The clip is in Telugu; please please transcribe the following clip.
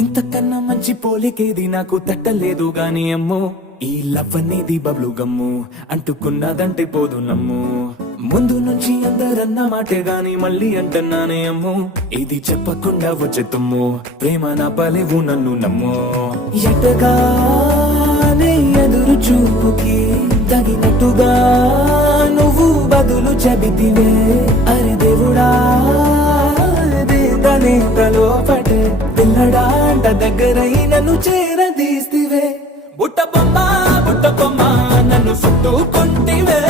ఇంతకన్నా మంచి పోలికేది నాకు తట్టలేదు గాని అమ్మో, ఈ లవ్ అనేది బబ్లు గమ్ము, అంటుకున్నదంటే పోదు నమ్ము. ముందు నుంచి అందరన్న మాటే గాని మళ్ళీ అంటున్నానే అమ్ము, ఇది చెప్పకుండా వచ్చే తుమ్ము, ప్రేమ నా పలేవు నన్ను నమ్ము. ఎటగానే ఎదురు చూపుకి తగినట్టుగా నువ్వు బదులు చెబితివే, అరే దేవుడా లోపటే పిల్లడాంట దగ్గరై నన్ను చేరదీస్తివే. బుట్ట బొమ్మ నన్ను చుట్టుకుంటివే.